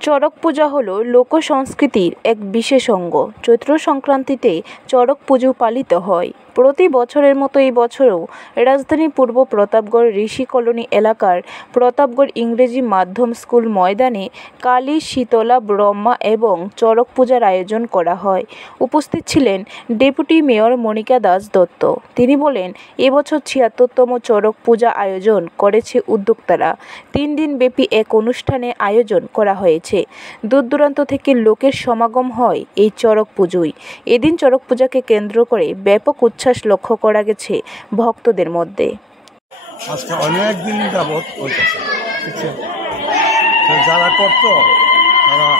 চড়ক পূজা হলো লোক সংস্কৃতির এক বিশেষ অঙ্গ। চৈত্র সংক্রান্তিতে চড়ক পুজো পালিত হয়। প্রতি বছরের মতো এই বছরও রাজধানীর পূর্ব প্রতাপগড় ঋষি কলোনি এলাকার প্রতাপগড় ইংরেজি মাধ্যম স্কুল ময়দানে কালী, শীতলা, ব্রহ্মা এবং চড়ক পূজার আয়োজন করা হয়। উপস্থিত ছিলেন ডেপুটি মেয়র মনিকা দাস দত্ত। তিনি বলেন, এবছর ৭৬তম চড়ক পূজা আয়োজন করেছে উদ্যোক্তারা। ৩ দিনব্যাপী এক অনুষ্ঠানের আয়োজন করা হয়েছে। দূর দূরান্ত থেকে লোকের সমাগম হয় এই চড়ক পুজোয়। এদিন চড়ক পূজাকে কেন্দ্র করে ব্যাপক উচ্ছ্বাস লক্ষ্য করা গেছে ভক্তদের মধ্যে। আজকে অনেক দিন যাবৎ হইতেছে, যারা করতো তারা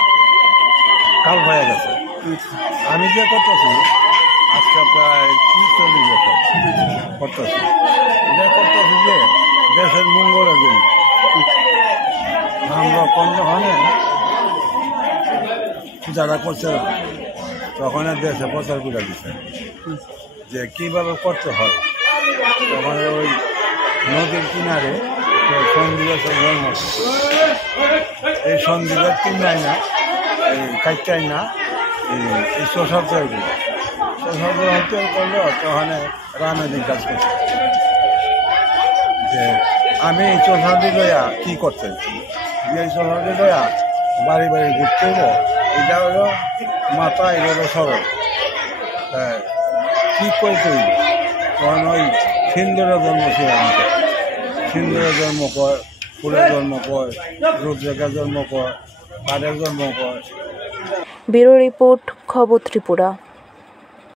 কাল হয়ে গেছে। আমি যে করতেছি আজকে প্রায় ৩০-৪০ বছর করতেছি। এটা করতেছি যে দেশের মঙ্গলের জন্য। আমরা যখন যারা করছে তখন দেশে প্রচার করে দিচ্ছে যে কীভাবে করতে হয়। তখন ওই নদীর কিনারে সন্দ্বীপের জন্ম, এই সন্দ্বীপের কিনাই না, এই কাইটাই না, এই শোষণ তৈরি করলেও তখন রাজনৈতিক কাজ করছে যে আমি এই চোষাদি লইয়া কী করতে যে এই চোষাদি লইয়া বাড়ি বাড়ি ঘুরতে হইব। এটা হলো মাথা, এটা হলো সরল। কী করে তৈরি তখন ওই সিন্দুরের জন্ম ছিল, আমাকে সিন্দুরের জন্ম কয়, ফুলের জন্ম কয়, রুদ্রেখার জন্ম কয়, কাঠের জন্ম কয়। ব্যুরো রিপোর্ট, খবর ত্রিপুরা।